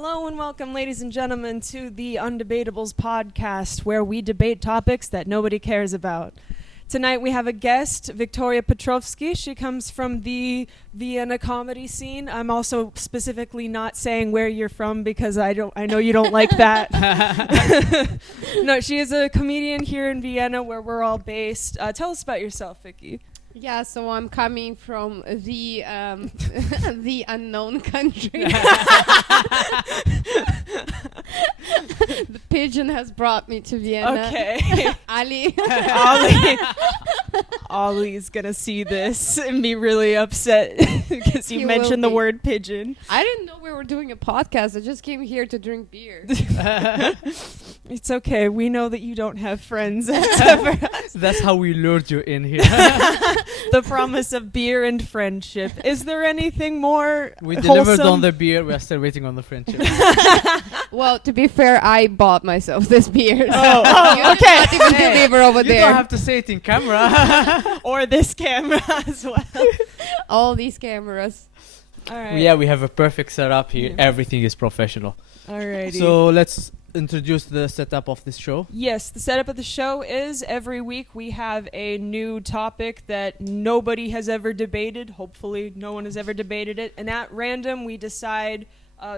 Hello and welcome, ladies and gentlemen, to the Undebatables podcast, where we debate topics that nobody cares about. Tonight we have a guest, Viktoriia Petrovski. She comes from the Vienna comedy scene. I'm also specifically not saying where you're from because I know you don't like that. No, she is a comedian here in Vienna, where we're all based. Tell us about yourself, Vicky. Yeah, so I'm coming from the the unknown country. The pigeon has brought me to Vienna. Okay. Ali. Ollie's gonna see this and be really upset because you He mentioned will the be. word pigeon. I didn't know we were doing a podcast. I just came here to drink beer. It's okay. We know that you don't have friends except for us. That's how we lured you in here. The promise of beer and friendship. Is there anything more We delivered wholesome? on the beer. We are still waiting on the friendship. Well, to be fair, I bought myself this beer. Oh, You okay. did not even deliver over You there. don't have to say it in camera. Or this camera as well. All these cameras. All right. Yeah, we have a perfect setup here. Yeah. Everything is professional. Alrighty. So let's introduce the setup of this show. Yes, the setup of the show is every week we have a new topic that nobody has ever debated. Hopefully no one has ever debated it. And at random we decide,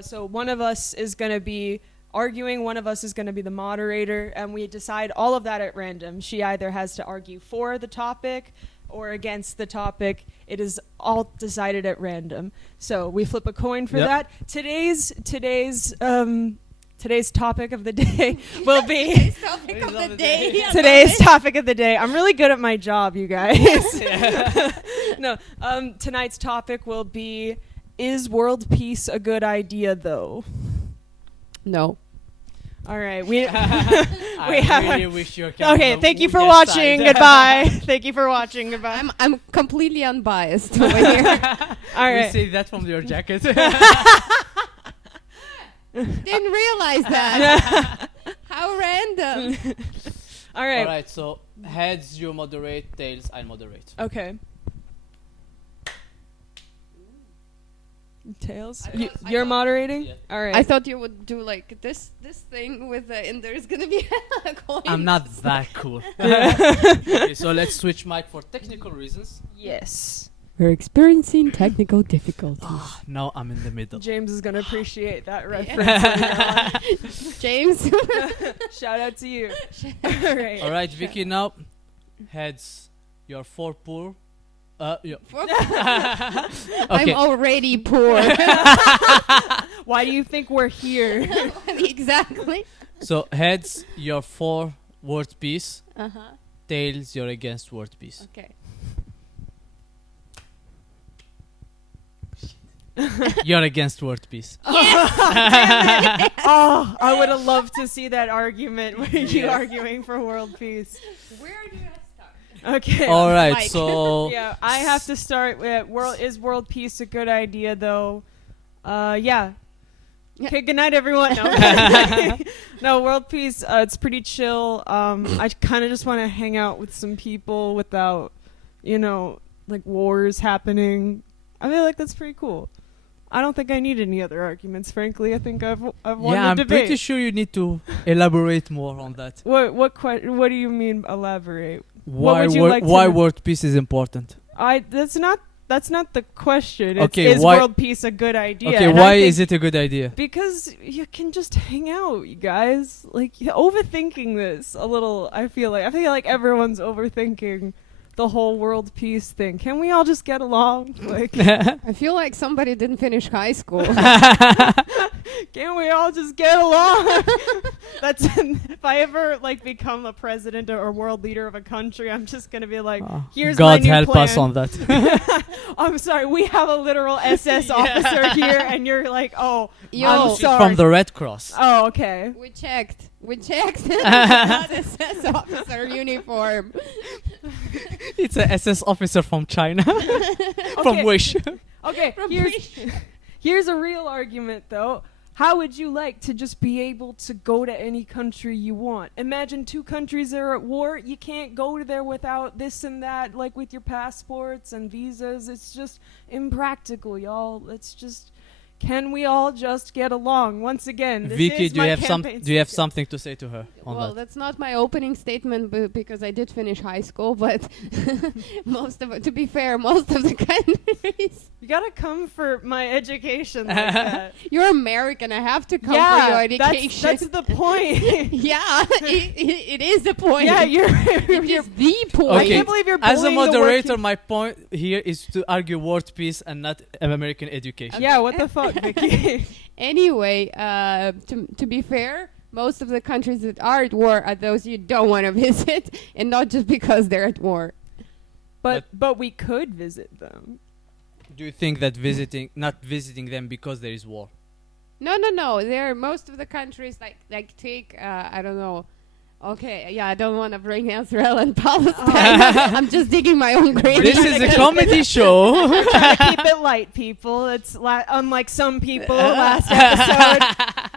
so one of us is going to be arguing, one of us is going to be the moderator, and we decide all of that at random. She either has to argue for the topic or against the topic. It is all decided at random. So we flip a coin for Yep. that. Today's topic of the day will be Topic of the day. today's topic of the day. I'm really good at my job, you guys. No, tonight's topic will be, is world peace a good idea, though? No. All right, we I have- really wish you okay. Thank you for watching. Goodbye. Thank you for watching. Goodbye. I'm completely unbiased over here. All We right. say that from your jacket. Didn't realize that. How random. All right. Alright, so heads you moderate, tails I moderate. Okay. Tails. I thought- You're moderating. Yeah. All right. I thought you would do like this thing with and there's gonna be a coin. I'm not that cool. Okay, so let's switch mic for technical reasons. yes. We're experiencing technical difficulties. Now I'm in the middle. James is gonna appreciate that reference. James. Shout out to you. All right. Alright, Vicky, now heads you're for poor. Yeah. I'm Okay. already poor. Why do you think we're here? Exactly. So heads you're for world peace, Uh-huh. tails you're against world peace. Okay. You're against world peace. Oh, I would have loved to see that argument where you Yes. arguing for world peace. Where do I start? Okay. Alright, Mike. so Yeah, I have to start with is world peace a good idea though? Yeah. Okay, good night everyone. No, no, world peace, it's pretty chill. I kind of just want to hang out with some people without, like wars happening. I feel like that's pretty cool. I don't think I need any other arguments, frankly. I think I've won yeah, the I'm debate. pretty sure you need to elaborate more on that. What do you mean elaborate? Why would you like to why know? world peace is important? That's not the question. Okay, is why- world peace a good idea? Okay, And I why think- is it a good idea? Because you can just hang out, you guys. Like overthinking this a little. I feel like everyone's overthinking the whole world peace thing. Can we all just get along? Like, I feel like somebody didn't finish high school. can we all just get along? That's if I ever become a president or world leader of a country, I'm just gonna be like, here's my God new help plan. us on that. I'm sorry, we have a literal SS officer here, and you're like, oh, Yo, I'm She's sorry. from the Red Cross. Oh, okay. we checked. Not SS officer uniform. It's a SS officer from China. From Okay. Wish. Okay, From here's a real argument, though. How would you like to just be able to go to any country you want? Imagine two countries that are at war. You can't go to there without this and that, like with your passports and visas. It's just impractical, y'all. Let's just can we all just get along? Once again, this Vicky, is do my you have campaign do you have slogan. something to say to her on Well, that? that's not my opening statement because I did finish high school, but to be fair, most of the countries. You gotta come for my education like that. You're American. I have to come for your education. That's the point. Yeah, it is the point. Yeah, it is the point. I Okay. can't believe you're As a bullying the moderator, working- my point here is to argue world peace and not American education. Yeah, what the fuck, Vicky? Anyway, to be fair, most of the countries that are at war are those you don't want to visit, and not just because they're at war. But we could visit them. Do you think that not visiting them because there is war? No. There are most of the countries like take I don't know. Okay, yeah, I don't want to bring Israel and Palestine. I'm just digging my own grave. This is a comedy show. Try to keep it light, people. It's unlike some people last episode.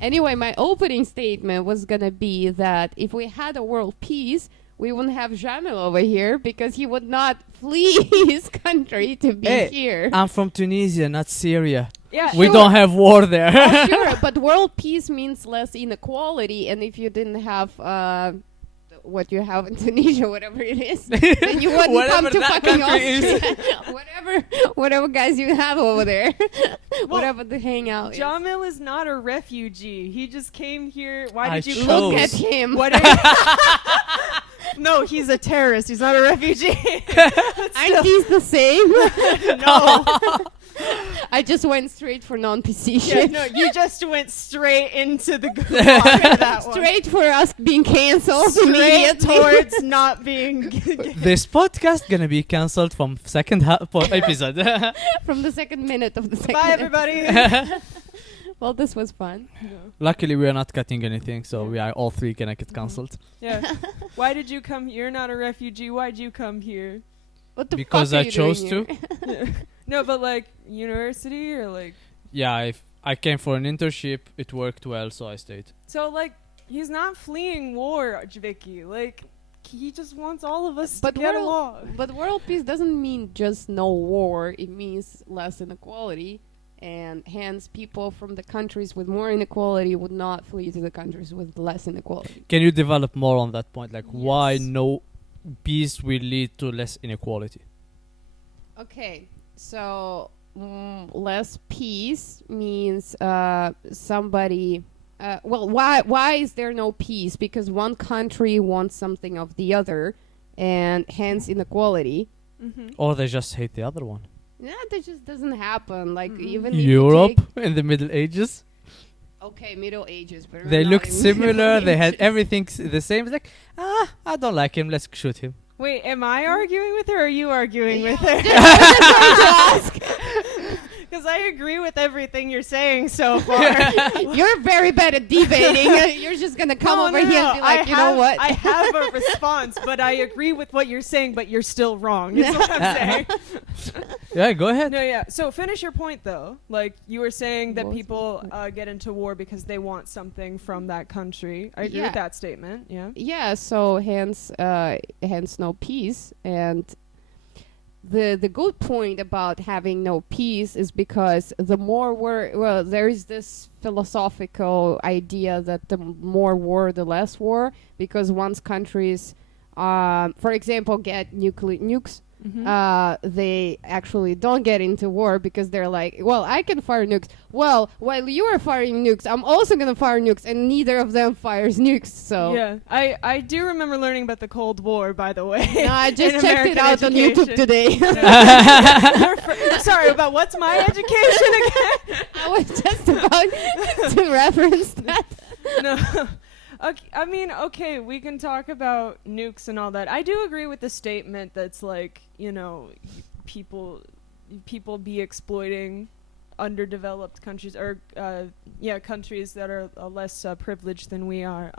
Anyway, my opening statement was gonna be that if we had a world peace, we wouldn't have Jamil over here because he would not flee his country to be Hey, here. I'm from Tunisia, not Syria. Yeah, We don't have war there. Oh, sure, but world peace means less inequality, and if you didn't have what you have in Tunisia, whatever it is, then you wouldn't come Whatever to that fucking country is. Austria. whatever guys you have over there, whatever the hangout is. Jamil is not a refugee. He just came here. Why I did you chose. Look at him. What No, he's a terrorist. He's not a refugee. Aren't these the same? No. I just went straight for non-PC Yeah, shit. no, you just went straight into the gulag for that one. Straight for us being cancelled Straight immediately. towards not being. This podcast gonna be cancelled from second episode. From the second minute of the second. Bye, everybody. Well, this was fun. Luckily, we are not cutting anything, so we are all three gonna get cancelled. Yeah. Why did you come? You're not a refugee. Why'd you come here? What the Because fuck are I you chose doing to. here? No, but like university or like. Yeah, I came for an internship. It worked well, so I stayed. So like, he's not fleeing war, Vicky. Like, he just wants all of us But to get world- along. But world peace doesn't mean just no war. It means less inequality. And hence, people from the countries with more inequality would not flee to the countries with less inequality. Can you develop more on that point? Like, why Yes. no peace will lead to less inequality? Okay, so less peace means somebody. Well, why is there no peace? Because one country wants something of the other, and hence inequality. Mm-hmm. Or they just hate the other one. Yeah, that just doesn't happen. Like Mm-mm. even if you Europe take- in the Middle Ages, okay, Middle Ages, but they we're not looked in similar. Middle They had Ages. everything the same. It's like, I don't like him. Let's shoot him. Wait, am I arguing with her or are you arguing with Yeah, her? I was just going to ask. Because I agree with everything you're saying so far. You're very bad at debating. You're just gonna come No, over no, here no. and be like, I you have, know what? I have a response, but I agree with what you're saying, but you're still wrong. Is what I'm saying. Yeah, go ahead. No, yeah. So finish your point, though. Like you were saying that What's people my get into war because they want something from that country. I agree Yeah. with that statement. Yeah. Yeah, so hence no peace. And the good point about having no peace is because the more there is this philosophical idea that the more war, the less war, because once countries, for example, get nukes, they actually don't get into war because they're like, well, I can fire nukes. Well, while you are firing nukes, I'm also gonna fire nukes, and neither of them fires nukes. So Yeah, I do remember learning about the Cold War, by the way. no, I just in checked it American out on YouTube education. today. Sorry, about what's my education again? I was just about to reference that. No. Okay, I mean, okay, we can talk about nukes and all that. I do agree with the statement that's like, you know, people be exploiting underdeveloped countries or countries that are less privileged than we are.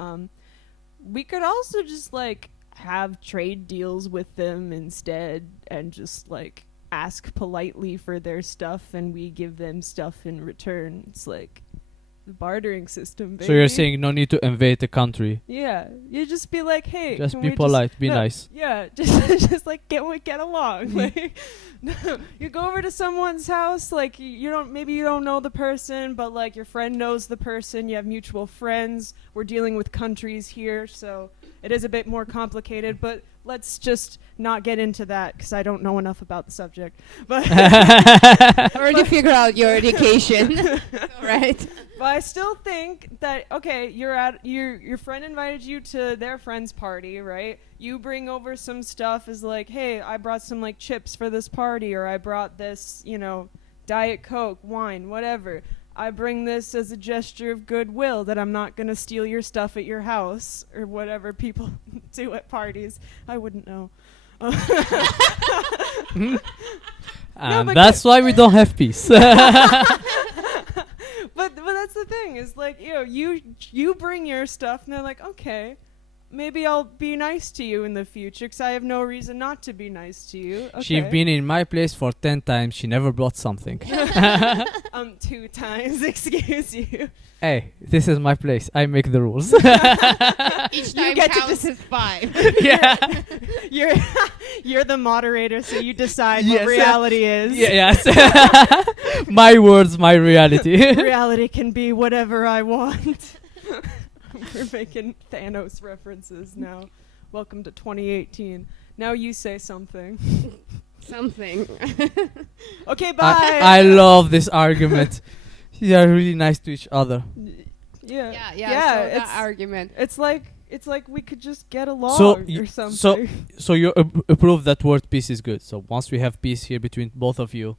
We could also just like have trade deals with them instead and just like ask politely for their stuff and we give them stuff in return. It's like the bartering system, baby. So you're saying no need to invade the country. Yeah, you just be like, hey, Just can be we polite, be no, nice. Yeah, just like get along. Like, you go over to someone's house, like maybe you don't know the person, but like your friend knows the person. You have mutual friends. We're dealing with countries here, so it is a bit more complicated. But let's just not get into that because I don't know enough about the subject. But Already figure out your education, right? But I still think that okay, your friend invited you to their friend's party, right? You bring over some stuff as like, hey, I brought some like chips for this party, or I brought this, Diet Coke, wine, whatever. I bring this as a gesture of goodwill that I'm not gonna steal your stuff at your house or whatever people do at parties. I wouldn't know. And that's why we don't have peace. But that's the thing is like you bring your stuff and they're like, okay, maybe I'll be nice to you in the future because I have no reason not to be nice to you. Okay. She's been in my place for 10 times. She never brought something. 2 times, excuse you. Hey, this is my place. I make the rules. Each time get to counts as 5. Yeah. You're the moderator, so you decide Yes. what reality is. Yes. My words, my reality. Reality can be whatever I want. We're making Thanos references now. Welcome to 2018. Now you say something. Something. Okay, bye. I love this argument. They are really nice to each other. Yeah. So it's that argument. It's like we could just get along or something. So you approve that word peace is good. So once we have peace here between both of you,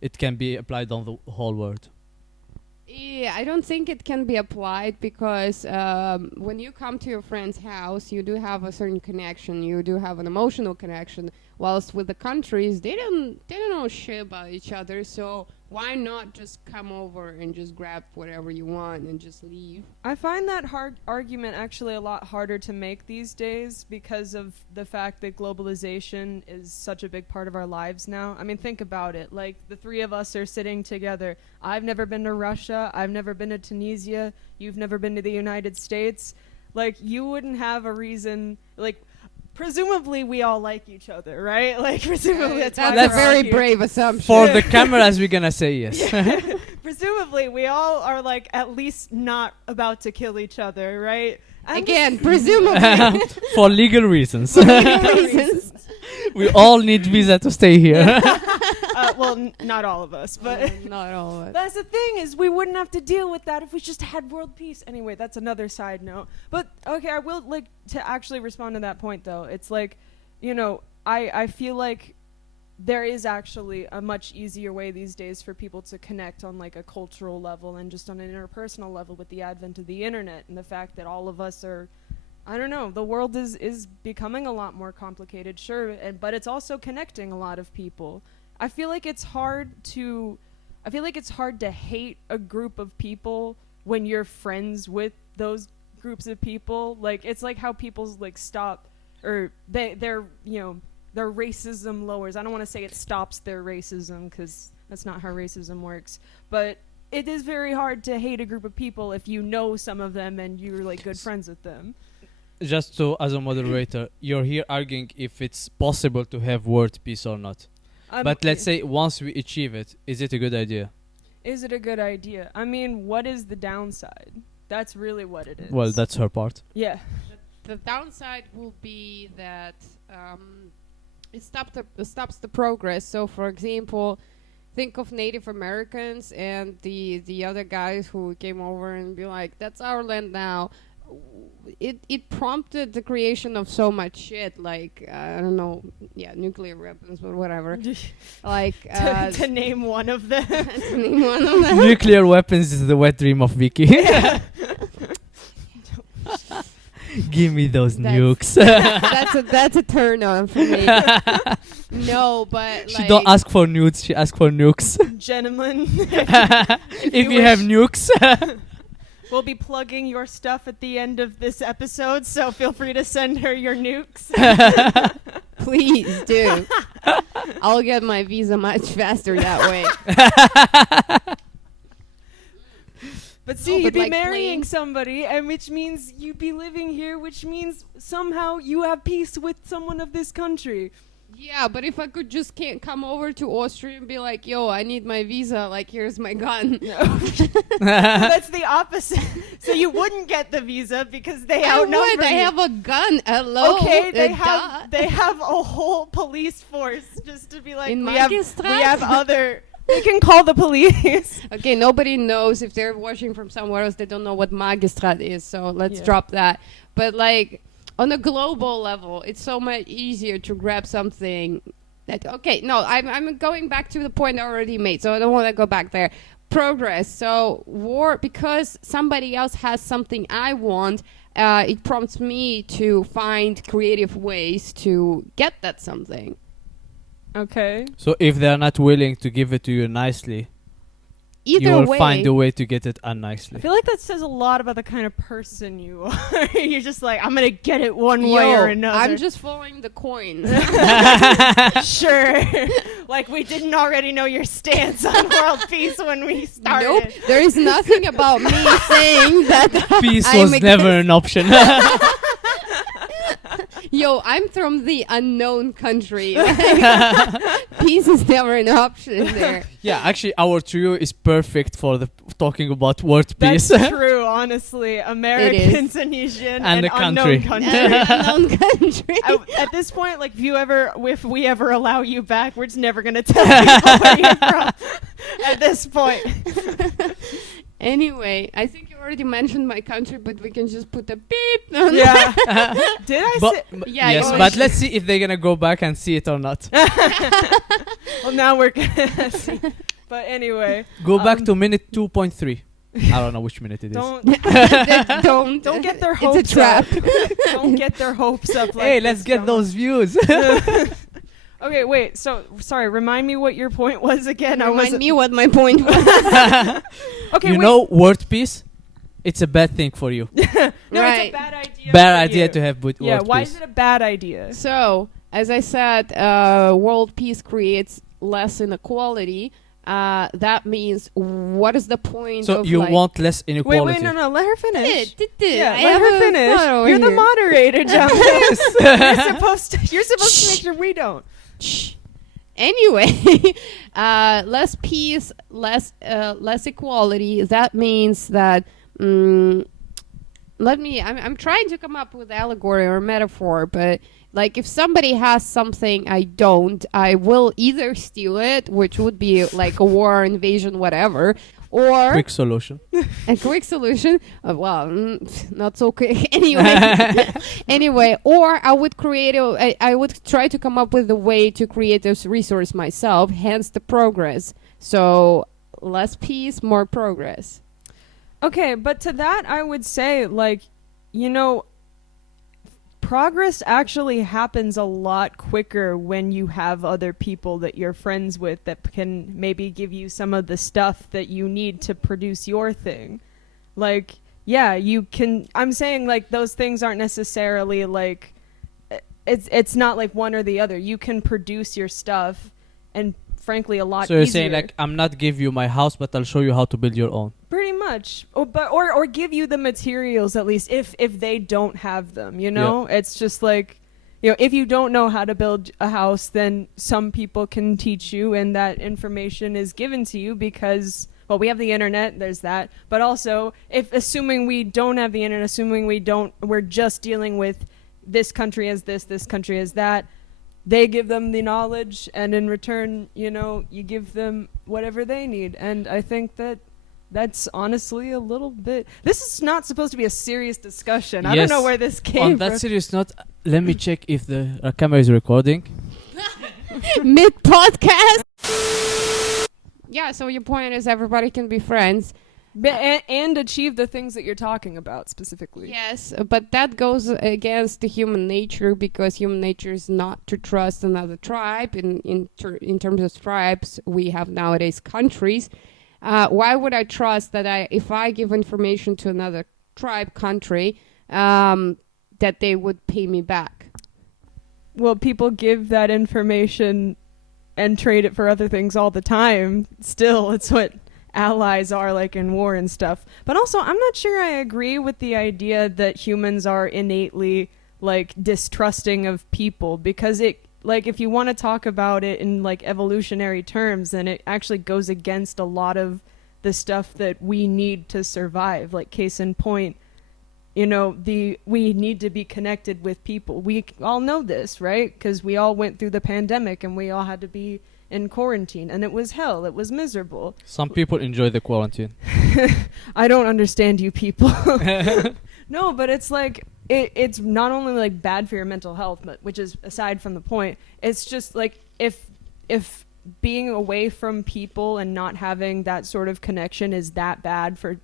it can be applied on the whole world. Yeah, I don't think it can be applied because when you come to your friend's house, you do have a certain connection. You do have an emotional connection. Whilst with the countries, they don't know shit about each other. So why not just come over and just grab whatever you want and just leave? I find that argument actually a lot harder to make these days because of the fact that globalization is such a big part of our lives now. I mean, think about it. Like, the 3 of us are sitting together. I've never been to Russia. I've never been to Tunisia. You've never been to the United States. Like, you wouldn't have a reason, like, presumably we all like each other, right? Like, presumably that's a we're very all here. brave assumption. For the cameras, we're gonna say yes. Presumably we all are like at least not about to kill each other, right? Again, presumably. For legal reasons. reasons. We all need visa to stay here. Well, not all of us, but Not all of it. that's the thing is we wouldn't have to deal with that if we just had world peace. Anyway, that's another side note. But okay, I will like to actually respond to that point though. It's like, I feel like there is actually a much easier way these days for people to connect on like a cultural level and just on an interpersonal level with the advent of the internet and the fact that all of us are, I don't know, the world is becoming a lot more complicated, sure, but it's also connecting a lot of people. I feel like it's hard to hate a group of people when you're friends with those groups of people. Like, it's like how people's like stop or their racism lowers. I don't want to say it stops their racism because that's not how racism works, but it is very hard to hate a group of people if you know some of them and you're like good friends with them. Just so, as a moderator, you're here arguing if it's possible to have world peace or not. But let's say once we achieve it, is it a good idea? Is it a good idea? I mean, what is the downside? That's really what it is. Well, that's her part. Yeah. The downside will be that it stops the progress. So, for example, think of Native Americans and the other guys who came over and be like, "That's our land now." It prompted the creation of so much shit, like I don't know, nuclear weapons, but whatever. Like to name one of them. to name one of them. Nuclear weapons is the wet dream of Vikii. Give me those nukes. That's a turn on for me. No, but She like, don't ask for nudes, she asks for nukes. Gentlemen, If you have nukes. we'll be plugging your stuff at the end of this episode, so feel free to send her your nukes. please do. I'll get my visa much faster that way. But see, No, you'd but be like marrying playing- somebody, and which means you'd be living here, which means somehow you have peace with someone of this country. Yeah, but if I could just can't come over to Austria and be like, yo, I need my visa, like, here's my gun. That's the opposite. So you wouldn't get the visa because they I outnumber would. I you. have a gun. Hello. Okay, they duh. have a whole police force just to be like, In we have Magistraat? other. We can call the police. Okay, nobody knows if they're watching from somewhere else. They don't know what Magistrat is, so let's Yeah. drop that. But like on a global level, it's so much easier to grab something that. Okay, no, I'm going back to the point I already made, so I don't want to go back there. Progress. So war, because somebody else has something I want. It prompts me to find creative ways to get that something. Okay. So if they are not willing to give it to you nicely, Either you will way, find a way to get it I unnicely. feel like that says a lot about the kind of person you are. You're just like, I'm gonna get it one way or another. I'm just following the coin. Sure. Like we didn't already know your stance on world peace when we started. Nope. There is nothing about me saying that. Peace I'm was against- never an option. Yo, I'm from the unknown country. Peace is never an option there. Yeah, actually, our trio is perfect for the talking about world That's peace. true, honestly. American, Tunisian, And the unknown country. Unknown country. At this point, like, if we ever allow you back, we're just never gonna tell people where you're from. At this point, Anyway, I think you already mentioned my country, but we can just put a beep. On yeah. Did I say? Yeah, yes, you but should. let's see if they're gonna go back and see it or not. Well, now we're gonna see. But anyway, Go back to minute 2.3. I don't know which minute it is. Don't get their hopes It's a trap. up. Don't get their hopes up. Like Hey, let's this, get John. those views. Okay, wait. So sorry. Remind me what your point was again. Remind me what my point was. Okay, You wait. know, world peace, it's a bad thing for you. No, it's a Right. bad idea. Bad for idea you. to have Yeah. world Why peace. is it a bad idea? So, as I said, world peace creates less inequality. That means, what is the point So of you like, want less inequality. Wait, no. Let her finish. Yeah, Yeah, let her finish. You're the moderator, John. You're supposed to make sure we don't. Shh. Anyway, less peace, less equality. That means that. I'm trying to come up with allegory or metaphor, but like if somebody has something I don't, I will either steal it, which would be like a war, invasion, whatever, or Quick solution. a quick solution. Not so quick. Anyway, or I would I would try to come up with a way to create this resource myself. Hence the progress. So less peace, more progress. Okay, but to that I would say, like, progress actually happens a lot quicker when you have other people that you're friends with that can maybe give you some of the stuff that you need to produce your thing. Like, yeah, you can. I'm saying, like, those things aren't necessarily like it's not like one or the other. You can produce your stuff, and frankly, a lot. So you're easier. saying like I'm not give you my house, but I'll show you how to build your own. Pretty much, or give you the materials at least if they don't have them. It's just like, if you don't know how to build a house, then some people can teach you, and that information is given to you because, well, we have the internet. There's that, but also assuming we don't have the internet, we're just dealing with this country as this country as that. They give them the knowledge, and in return, you give them whatever they need. And I think that's honestly a little bit. This is not supposed to be a serious discussion. I don't know where this came On from. that serious note, let me check if the camera is recording. Mid podcast. Yeah. So your point is everybody can be friends. And achieve the things that you're talking about specifically. Yes, but that goes against the human nature because human nature is not to trust another tribe. In terms of tribes, we have nowadays countries. Why would I trust that if I give information to another tribe country, that they would pay me back? Well, people give that information and trade it for other things all the time. Still, it's what allies are, like in war and stuff. But also, I'm not sure I agree with the idea that humans are innately like distrusting of people, because it, like, if you want to talk about it in like evolutionary terms, then it actually goes against a lot of the stuff that we need to survive. Like, case in point, you know, we need to be connected with people. We all know this, right? Because we all went through the pandemic and we all had to be in quarantine, and it was hell. It was miserable. Some people enjoy the quarantine. I don't understand you people. No, but it's like it's not only like bad for your mental health, but which is aside from the point. It's just like if being away from people and not having that sort of connection is that bad for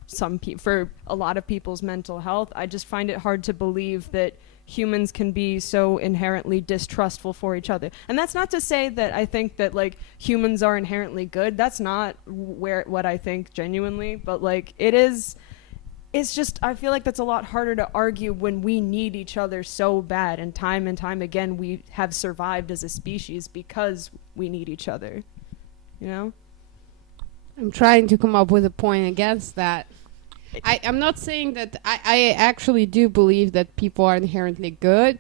for a lot of people's mental health, I just find it hard to believe that humans can be so inherently distrustful for each other. And that's not to say that I think that like humans are inherently good. That's not what I think genuinely, but like it's just, I feel like that's a lot harder to argue when we need each other so bad, and time again we have survived as a species because we need each other, you know? I'm trying to come up with a point against that. I'm not saying that I actually do believe that people are inherently good,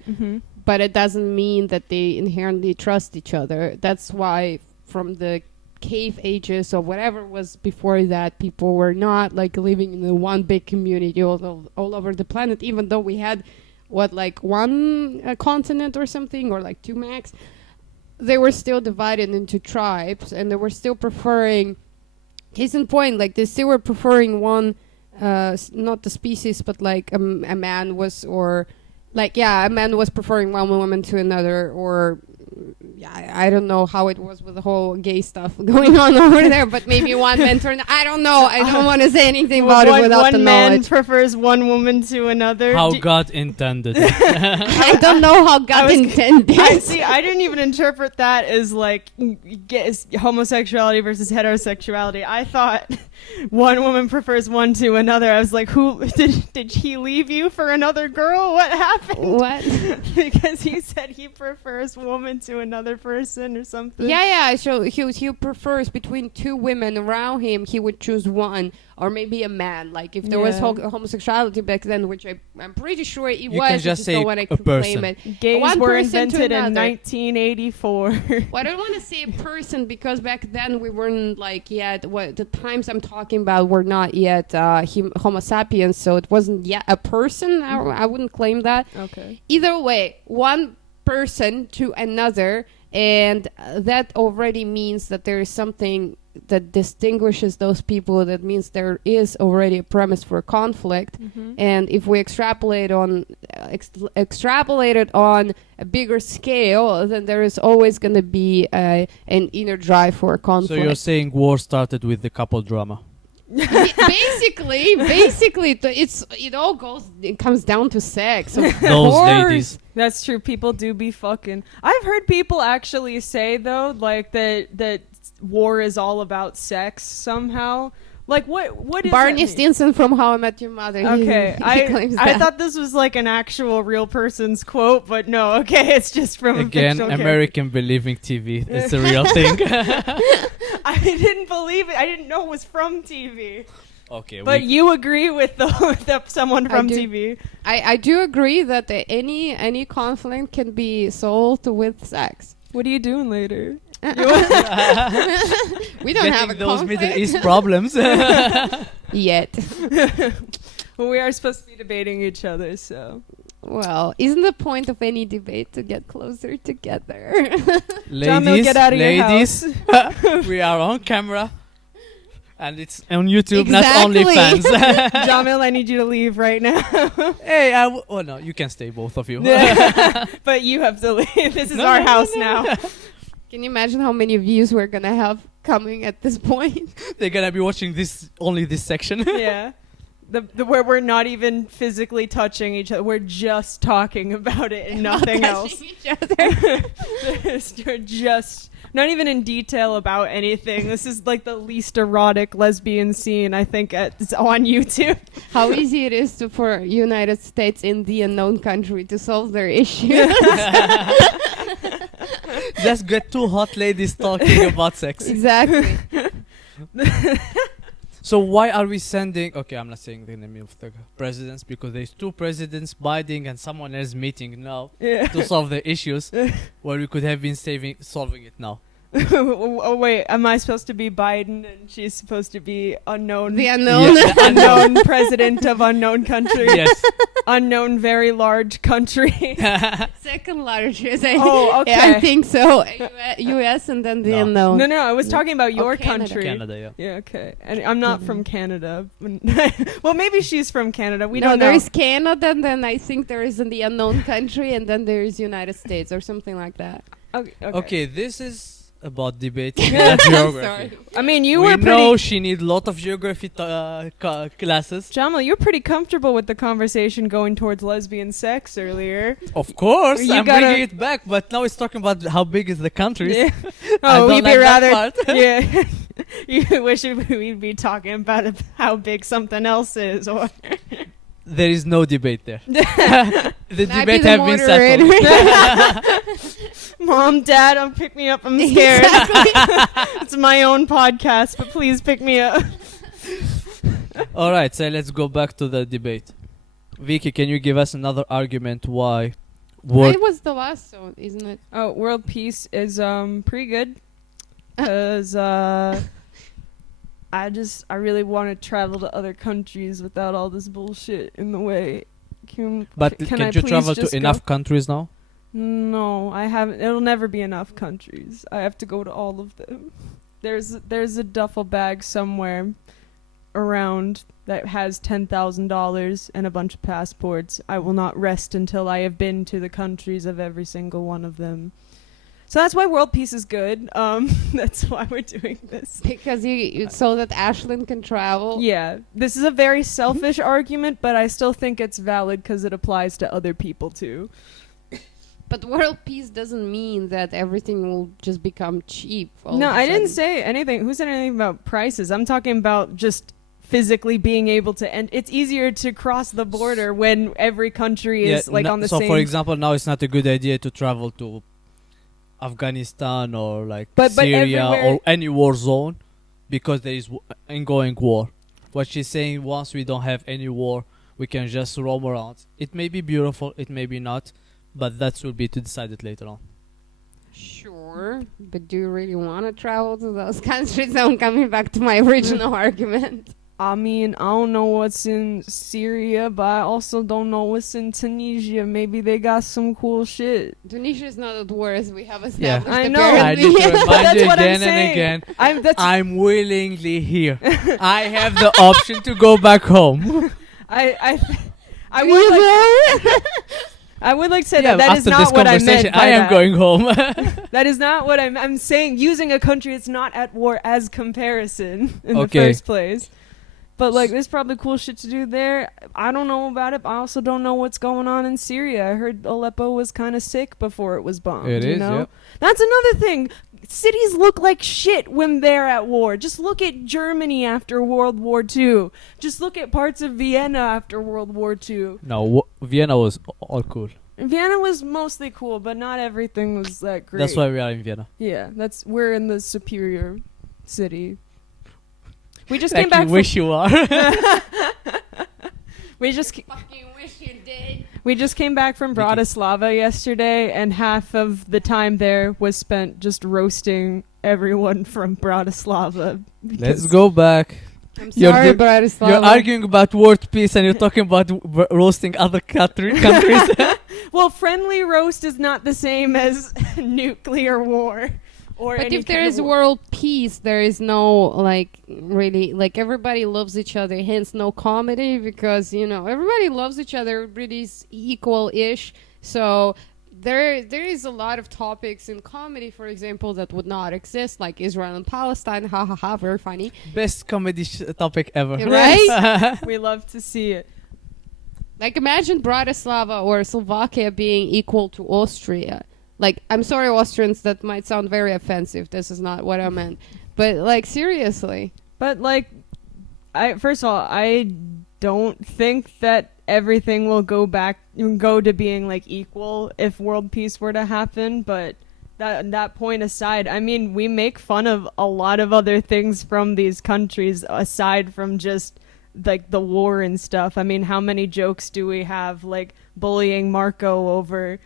but it doesn't mean that they inherently trust each other. That's why from the cave ages or whatever was before that, people were not like living in the one big community all over the planet, even though we had like one continent or something, or like two max. They were still divided into tribes, and they were still preferring, case in point, like they still were preferring one not the species, but like a man was, or like a man was preferring one woman to another, or I don't know how it was with the whole gay stuff going on over there, but maybe one man turned. I don't know. I don't want to say anything about it without the knowledge. One man prefers one woman to another. How God intended. I don't know how God intended. I didn't even interpret that as like homosexuality versus heterosexuality. I thought one woman prefers one to another. I was like, who did he leave you for another girl? What happened? What? Because he said he prefers woman to another person or something. Yeah. So he prefers between two women around him. He would choose one, or maybe a man. Like if there was homosexuality back then, which I'm pretty sure it was. Can just say don't want to a claim person. It. Gays one were person invented in 1984. Well, I don't want to say a person because back then we weren't like yet. The times I'm talking about were not yet Homo sapiens, so it wasn't yet a person. I wouldn't claim that. Okay. Either way, one person to another, and that already means that there is something that distinguishes those people. That means there is already a premise for conflict, and if we extrapolate it on a bigger scale, then there is always going to be an inner drive for conflict. So you're saying war started with the couple drama? basically, it comes down to sex. Those ladies. That's true. People do be fucking. I've heard people actually say though, like that war is all about sex somehow. Like what is Barney Stinson from How I Met Your Mother. Okay, he claims I that. thought this was like an actual real person's quote, but no. Okay, it's just from Again, a fictional American believing TV. It's a real thing. I didn't believe it. I didn't know it was from TV. Okay, but you agree with someone from TV. I do agree that any conflict can be solved with sex. What are you doing later? We don't have a those conflict. Middle East problems yet. Well, we are supposed to be debating each other, so. Well, isn't the point of any debate to get closer together? Jamil, get out of your house. We are on camera. And it's on YouTube, exactly. not OnlyFans. Jamil, I need you to leave right now. Hey, oh no, you can stay, both of you. But you have to leave. This is our house now. Can you imagine how many views we're gonna have coming at this point? They're gonna be watching only this section. Yeah. Where we're not even physically touching each other. We're just talking about it and nothing else. Each other. We're just not even in detail about anything. This is like the least erotic lesbian scene, I think, it's on YouTube. How easy it is for United States in the unknown country to solve their issues. Just get two hot ladies talking about sex. Exactly. So why are we sending? Okay, I'm not saying the name of the presidents because there's two presidents, Biden and someone else meeting now to solve the issues, where we could have been solving it now. Oh wait, am I supposed to be Biden and she's supposed to be unknown? The unknown. Yeah, the unknown president of unknown country. Yes. Unknown very large country. Second largest. Oh, okay. Yeah, I think so. U.S. and then the No. unknown. No, I was talking about your Canada. country. Canada, yeah. Yeah, okay. And I'm not from Canada. Well, maybe she's from Canada. We no, don't know. there is Canada, and then I think there is the unknown country, and then there is United States or something like that. Okay, this is about debating geography. Sorry. I mean, you we were know pretty... she needs a lot of geography classes. Jamal, you're pretty comfortable with the conversation going towards lesbian sex earlier. Of course, You I'm gotta- bringing it back, but now it's talking about how big is the country. Yeah. I Oh, don't we'd be like that rather... part. Yeah. You wish we'd be talking about how big something else is, or... There is no debate there. The I'd be debate the have been settled. Mom, Dad, don't pick me up. I'm scared. It's my own podcast, but please pick me up. All right, so let's go back to the debate. Vicky, can you give us another argument why It was the last one, isn't it? Oh, world peace is pretty good. Because I really want to travel to other countries without all this bullshit in the way. Can I can't you please travel just to go? enough countries now? No, I haven't. It'll never be enough countries. I have to go to all of them. There's a duffel bag somewhere around that has $10,000 and a bunch of passports. I will not rest until I have been to the countries of every single one of them. So that's why world peace is good. That's why we're doing this. Because so that Ashlyn can travel. Yeah, this is a very selfish argument, but I still think it's valid because it applies to other people too. But world peace doesn't mean that everything will just become cheap. No, I didn't say anything. Who said anything about prices? I'm talking about just physically being able to end. It's easier to cross the border when every country is on the so same. for example, now it's not a good idea to travel to Afghanistan or But Syria everywhere- or any war zone because there is ongoing war. What she's saying, once we don't have any war, we can just roam around. It may be beautiful, it may be not, but that will be to decide it later on. Sure, but do you really want to travel to those countries? I'm coming back to my original argument. I mean, I don't know what's in Syria, but I also don't know what's in Tunisia. Maybe they got some cool shit. Tunisia is not at war, as we have Yeah. established. I know. I apparently. need to remind That's you what I'm again and saying. again. That's I'm willingly here. I have the option to go back home. I Do would you like, know? I would like to say Yeah, that is after not this what I conversation, meant by I am that. going home. That is not what I'm saying. Using a country that's not at war as comparison in the Okay. first place. But there's probably cool shit to do there. I don't know about it. But I also don't know what's going on in Syria. I heard Aleppo was kind of sick before it was bombed. It you is, know? yep. That's another thing. Cities look like shit when they're at war. Just look at Germany after World War II. Just look at parts of Vienna after World War II. No, Vienna was all cool. Vienna was mostly cool, but not everything was that great. That's why we are in Vienna. Yeah, we're in the superior city. We just Like came back you wish you are. we just Fucking wish you did. we just came back from Vicky. Bratislava yesterday, and half of the time there was spent just roasting everyone from Bratislava. Let's go back. I'm You're sorry, the- Bratislava. You're arguing about world peace and you're talking about roasting other countries. Well, friendly roast is not the same as nuclear war. Or But any if there kind is of war. world peace, there is no really everybody loves each other. Hence, no comedy because everybody loves each other. Everybody's equal-ish. So there is a lot of topics in comedy, for example, that would not exist, like Israel and Palestine. Ha ha ha! Very funny, Best comedy topic ever. right? We love to see it. Like imagine Bratislava or Slovakia being equal to Austria. Like, I'm sorry, Austrians, that might sound very offensive. This is not what I meant. But, seriously. But first of all, I don't think that everything will go to being equal if world peace were to happen. But that point aside, I mean, we make fun of a lot of other things from these countries aside from just like the war and stuff. I mean, how many jokes do we have like bullying Marco over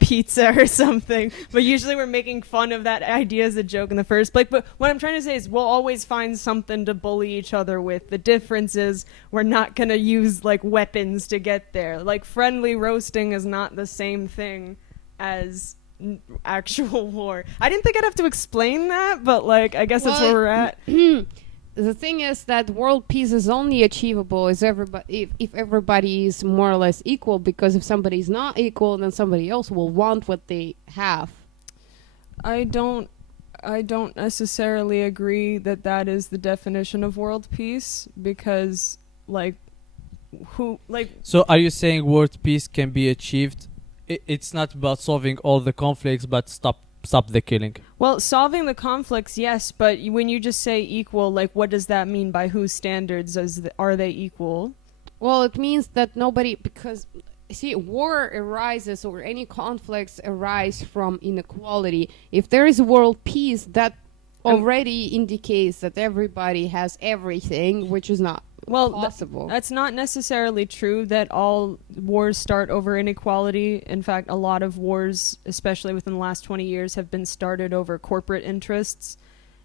pizza or something? But usually we're making fun of that idea as a joke in the first place. But what I'm trying to say is we'll always find something to bully each other with. The difference is we're not going to use like weapons to get there. Like friendly roasting is not the same thing as actual war. I didn't think I'd have to explain that, but like I guess that's where we're at. The thing is that world peace is only achievable if everybody is more or less equal, because if somebody's not equal, then somebody else will want what they have. I don't necessarily agree that is the definition of world peace, because So are you saying world peace can be achieved? It's not about solving all the conflicts, but stop the killing. Well, solving the conflicts, yes, but when you just say equal, like what does that mean? By whose standards are they equal? Well, it means that nobody, because see, war arises, or any conflicts arise from inequality. If there is world peace, that already indicates that everybody has everything, which is not possible. That's not necessarily true that all wars start over inequality. In fact, a lot of wars, especially within the last 20 years, have been started over corporate interests,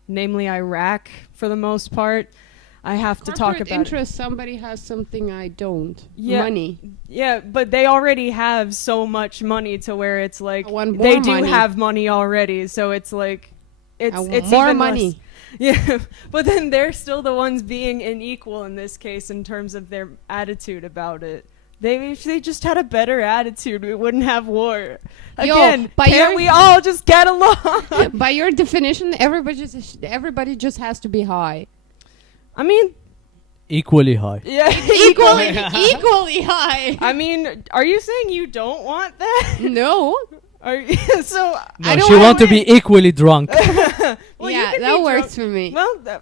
namely Iraq for the most part. I have to talk about interest. Somebody has something I don't. Yeah, money. Yeah, but they already have so much money to where it's like they do have money already. So it's like it's more even money. Less. Yeah, but then they're still the ones being unequal in this case in terms of their attitude about it. If they just had a better attitude, we wouldn't have war. Again, can't we all just get along? By your definition, everybody just has to be high. I mean, equally high. Yeah, equally high. I mean, are you saying you don't want that? No. So no, I don't want to be equally drunk. Well, yeah, that works for me. Well,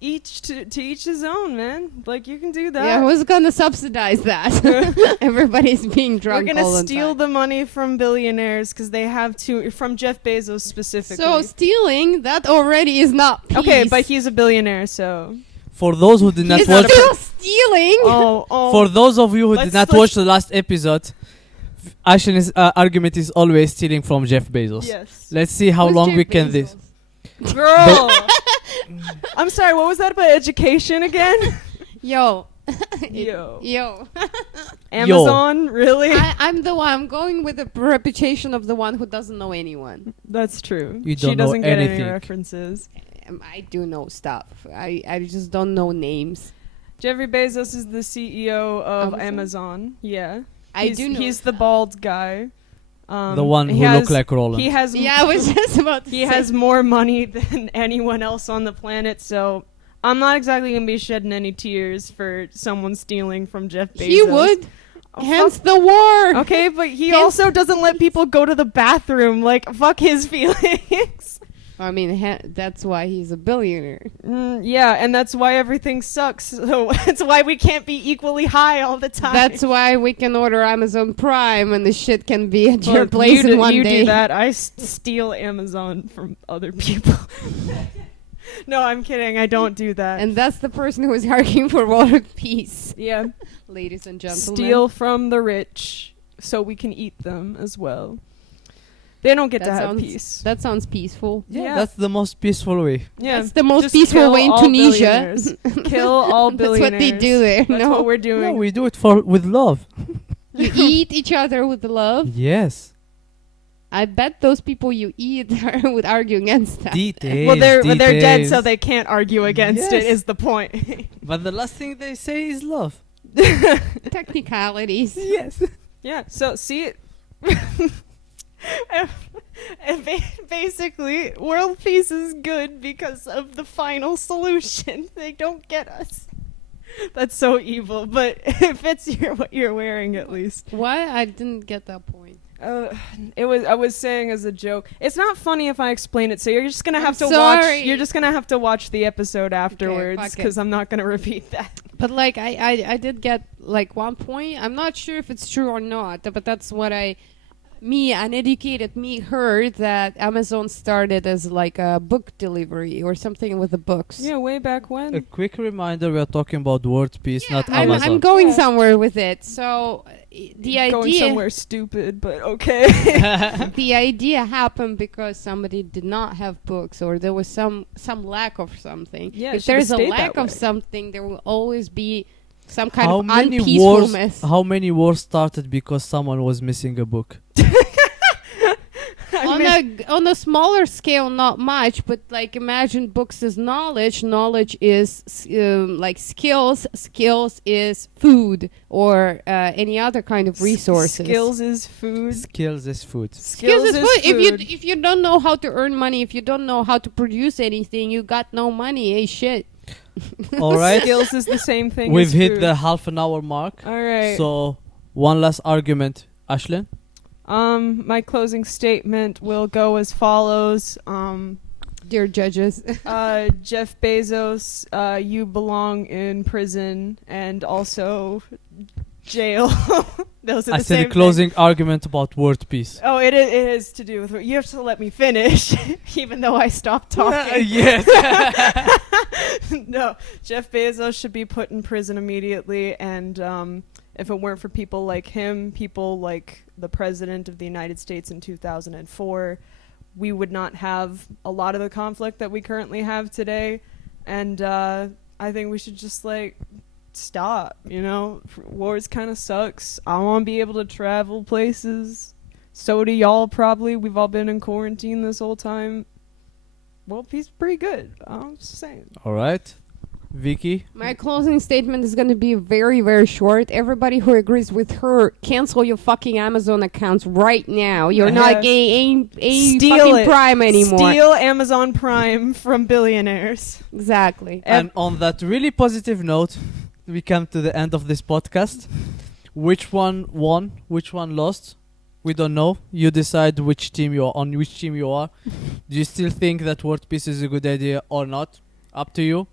each to each his own, man. Like you can do that. Yeah, who's gonna subsidize that? Everybody's being drunk. We're gonna steal the money from billionaires because they have to. From Jeff Bezos specifically. So stealing that already is not peace. Okay, but he's a billionaire, so. For those who did not he's watch, still stealing. For those of you who did not watch the last episode, Ashley's argument is always stealing from Jeff Bezos. Yes. Let's see how long we can this. Girl, I'm sorry. What was that about education again? Yo. Amazon, really? I'm the one. I'm going with the reputation of the one who doesn't know anyone. That's true. You don't she doesn't know get anything. any references. I do know stuff. I just don't know names. Jeffrey Bezos is the CEO of Amazon. Yeah. I do know. He's the bald guy. The one who looks like Roland. He has. Yeah, I was just about to say. He has more money than anyone else on the planet, so I'm not exactly gonna be shedding any tears for someone stealing from Jeff Bezos. He would. Hence the war. Okay, but he also doesn't let people go to the bathroom. Like, fuck his feelings. I mean, that's why he's a billionaire. Yeah, and that's why everything sucks. So that's why we can't be equally high all the time. That's why we can order Amazon Prime and the shit can be at your place in one day. You do that. I steal Amazon from other people. No, I'm kidding. I don't do that. And that's the person who is arguing for world peace. Yeah. Ladies and gentlemen. Steal from the rich so we can eat them as well. They don't get to have peace. That sounds peaceful. Yeah, that's the most peaceful way. Yeah, that's the most peaceful way in Tunisia. Kill all billionaires. That's what they do there. That's what we're doing. No, we do it with love. You eat each other with love? Yes. I bet those people you eat would argue against that. Details, well, they're dead, so they can't argue against it, is the point. But the last thing they say is love. Technicalities. Yes. Yeah, so see it. And basically, world peace is good because of the final solution. They don't get us. That's so evil, but it fits what you're wearing at least. Why? I didn't get that point. I was saying as a joke. It's not funny if I explain it, so you're just gonna have to watch. You're just gonna have to watch the episode afterwards because I'm not gonna repeat that. But like I did get like one point. I'm not sure if it's true or not, but that's what I uneducated me, heard that Amazon started as like a book delivery or something with the books. Yeah, way back A when. quick reminder: we are talking about Word Peace, not I'm Amazon. going Yeah. somewhere with it. So the Going idea somewhere stupid, but okay. the idea happened because somebody did not have books, or there was some lack of something. Yeah, it If should've there's a stayed lack that of way. something, there will always be some kind How of many unpeacefulness. wars? How many wars started because someone was missing a book? On a smaller scale, not much, but like imagine books as knowledge. Knowledge is like skills. Skills is food or any other kind of resources. Skills is food. Skills is food. Skills is food. food. If you don't know how to earn money, if you don't know how to produce anything, you got no money. Hey, shit. All right. Skills is the same thing. We've as hit food. the half an hour mark. All right. So one last argument, Ashlyn. My closing statement will go as follows. Dear judges. Jeff Bezos, you belong in prison and also jail. Those are I the said same a closing argument about Word Peace. Oh, it is to do with. You have to let me finish, even though I stopped talking. Yes. No, Jeff Bezos should be put in prison immediately, and if it weren't for people like him, people like the President of the United States in 2004, we would not have a lot of the conflict that we currently have today, and I think we should just like stop, you know? Wars kind of sucks. I want to be able to travel places. So do y'all probably. We've all been in quarantine this whole time. Well, he's pretty good. I'm just saying. All right. Vicky? My closing statement is going to be very, very short. Everybody who agrees with her, cancel your fucking Amazon accounts right now. You're not getting a Steal fucking it. Prime anymore. Steal Amazon Prime from billionaires. Exactly. And on that really positive note, we come to the end of this podcast. Which one won? Which one lost? We don't know. You decide which team you are on. Which team you are. Do you still think that Word Peace is a good idea or not? Up to you.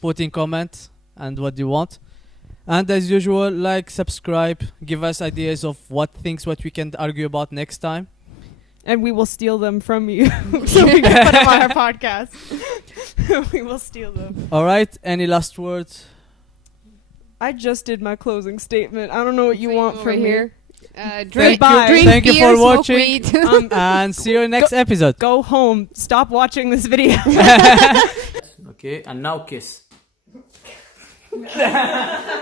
Put in comments and what you want. And as usual, like, subscribe, give us ideas of what we can argue about next time. And we will steal them from you. So we can put them on our podcast. We will steal them. All right. Any last words? I just did my closing statement. I don't know what you want Over from here. me. Drink, Goodbye. drink Thank you beer, for smoke watching. weed. And see you in next episode. Go home. Stop watching this video. Okay, and now kiss.